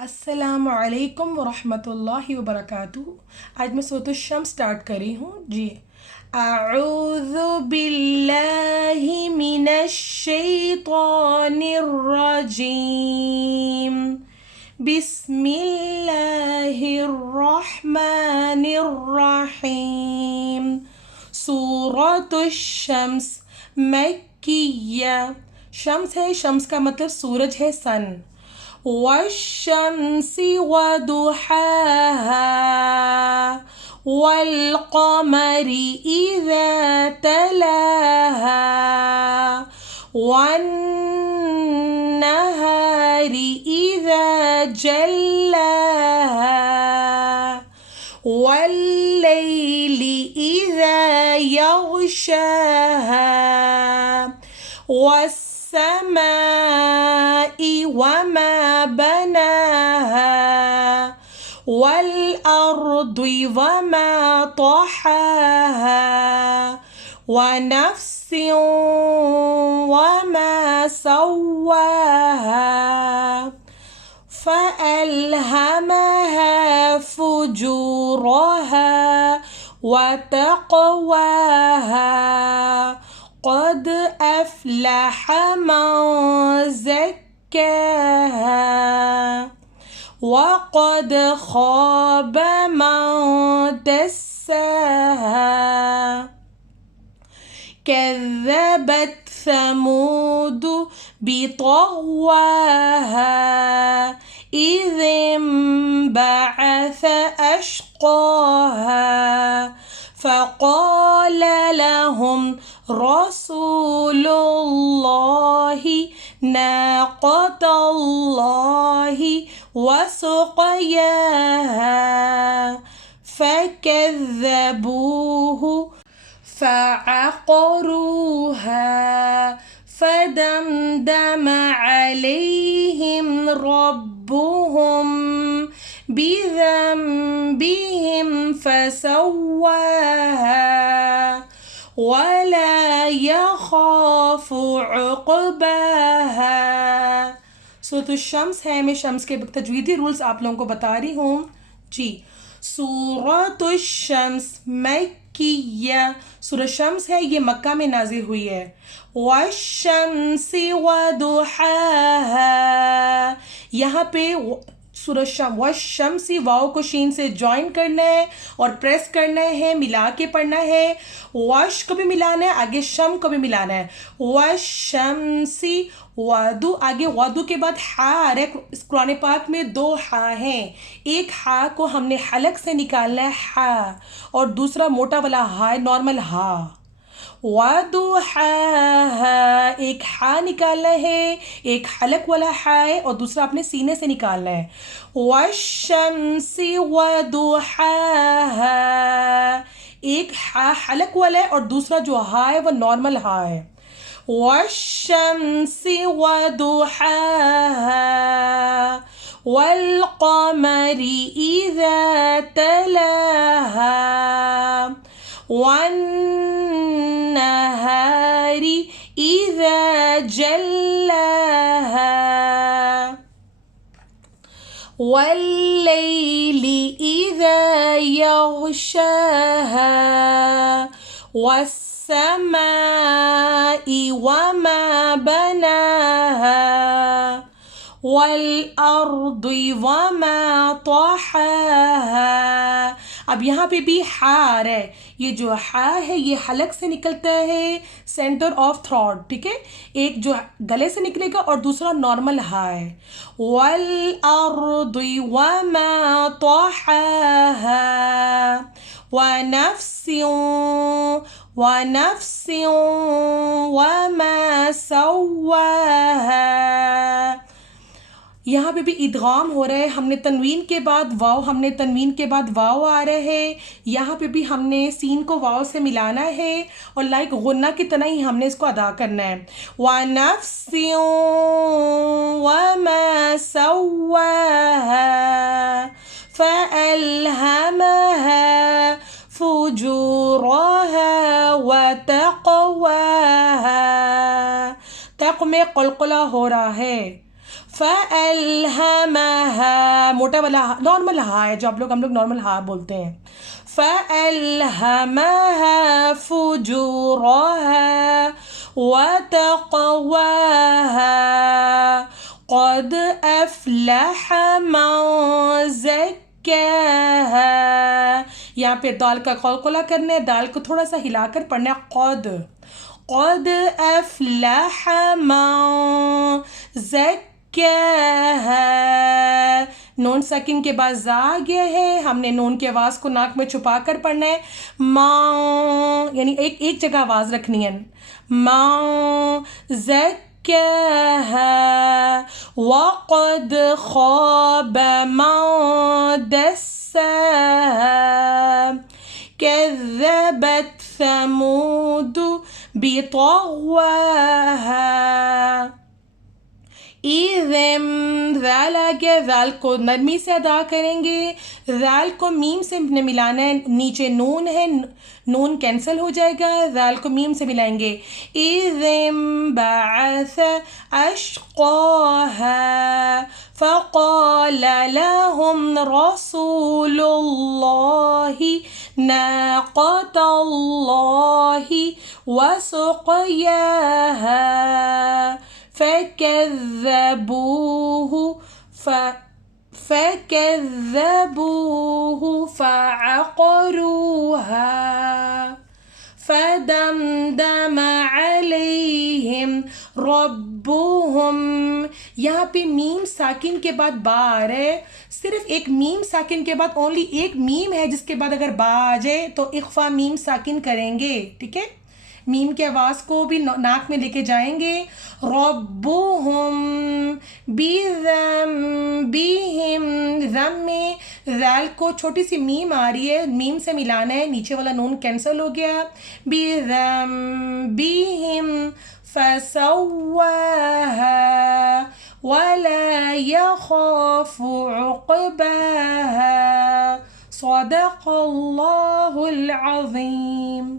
अस्सलामु अलैकुम वरहमतुल्लाहि वबरकातुहू। आज मैं सूरत शम्स स्टार्ट कर रही हूँ जी। अऊज़ु बिल्लाहि मिनश शैतानिर रजीम। बिस्मिल्लाहिर रहमानिर रहीम। सूरतुश शम्स मक्किया। शम्स है, शम्स का मतलब सूरज है, सन। वश्शम्सि वदुहाहा वल्क़मरि इज़ा तलाहा वन्नहारि इज़ा जल्लाहा वल्लैलि इज़ा यग़शाहा वस्समाइ वमा बनाहा वल्अर्दि वमा तहाहा वनफ्सिन वमा सव्वाहा फ़अल्हमहा फ़ुजूरहा वतक़वाहा क़द अफ़लह मन ज़क्काहा वक़द ख़ाब मन दस्साहा। कज़्ज़बत समूद बितग़वाहा इज़ इंबअस अशक़ाहा फ़क़ाल लहुम रसूलुल्लाहि नाक़तल्लाहि वसुक़याहा फ़कज़्ज़बूहु फ़अक़रूहा फ़दमदम अलैहिम रब्बुहुम बिज़ंबिहिम फ़सव्वाहा वला यख़ाफ़ु उक़बाहा। सूरत शम्स है, मैं शम्स के तजवीदी रूल्स आप लोगों को बता रही हूँ जी। सूरत शम्स मक्किया, सूरत शम्स है, ये मक्का में नाजिल हुई है। वश्शम्सि वदुहाहा, यहाँ पे सूरत शम्स वश्शम्सि वाव को शीन से ज्वाइन करना है और प्रेस करना है, मिला के पढ़ना है। वश को भी मिलाना है, आगे शम को भी मिलाना है। वश्शम्सि वदु, आगे वदु के बाद हा आ रहा है। इस कुरान पाक में दो हा हैं, एक हा को हमने हलक से निकालना है हा, और दूसरा मोटा वाला हा है, नॉर्मल हा। वदुहाहा, एक हा निकालना है, एक हलक वाला हा है और दूसरा अपने सीने से निकालना है। वश्शम्सि वदुहाहा, एक हा हलक वाला है और दूसरा जो हा है वह नॉर्मल हा है। वश्शम्सि वदुहाहा वल्क़मरि इज़ा तलाहा वन्नहारि इज़ा जल्लाहा वल्लैलि इज़ा यग़शाहा वस्समाइ वमा बनाहा वल्अर्दि वमा तहाहा। अब यहाँ पे भी हा आ रहा है, ये जो हा है ये हलक से निकलता है, सेंटर ऑफ थ्रोट, ठीक है। एक जो गले से निकलेगा और दूसरा नॉर्मल हा है। वल्अर्दि वमा तहाहा वनफ्सिन वमा सव्वाहा। यहाँ पे भी इदगाम हो रहा है, हमने तनवीन के बाद वाव, हमने तनवीन के बाद वाव आ रहा है। यहाँ पे भी हमने सीन को वाव से मिलाना है और लाइक गुन्ना की तरह ही हमने इसको अदा करना है। वनफ्सिन वमा सव्वाहा फ़अल्हमहा फ़ुजूरहा वतक़वाहा। तक़ में क़लक़ला हो रहा है। फ़अल्हमहा, मोटा वाला नॉर्मल हा है जो हम लोग नॉर्मल हा बोलते हैं। फ़अल्हमहा फुजूरहा व तक़वाहा क़द अफ़लह मन ज़क्काहा। यहाँ पे दाल का क़लक़ला करना है, दाल को थोड़ा सा हिलाकर पढ़ना है। क़द अफ़लह मन ज़क्काहा। नून साकिन के बाद जा आ गया है, हमने नून की आवाज़ को नाक में छुपा कर पढ़ना है। माँ यानी एक जगह आवाज़ रखनी है। माँ ज़क्काहा वक़द ख़ाब मन दस्साहा कज़्ज़बत समूद बितग़वाहा। ईज़म ज़ाल आ गया, ज़ाल को नरमी से अदा करेंगे। ज़ाल को मीम से मिलाना है, नीचे नून है, नून कैंसिल हो जाएगा, ज़ाल को मीम से मिलाएंगे। ईज़म बअस अश्क़ाहा फ़क़ाल लहुम रसूलुल्लाहि नाक़तल्लाहि व सुक़याहा فكذبوه فعقروها فदमदम अलैहिम रब्बुहुम। यहाँ पे मीम साकिन के बाद बा आ रहा है, सिर्फ एक मीम साकिन के बाद ओनली एक मीम है जिसके बाद अगर बा आ जाए तो इख्फा मीम साकिन करेंगे। ठीक है, मीम की आवाज़ को भी नाक में लेके जाएंगे। रब्बुहुम बिहिम, ज़म में ज़ाल को छोटी सी मीम आ रही है, मीम से मिलाना है, नीचे वाला नून कैंसिल हो गया। बिहिम फसव्वाहा वला यख़ाफ़ु उक़बाहा। सदक़ल्लाहुल अज़ीम।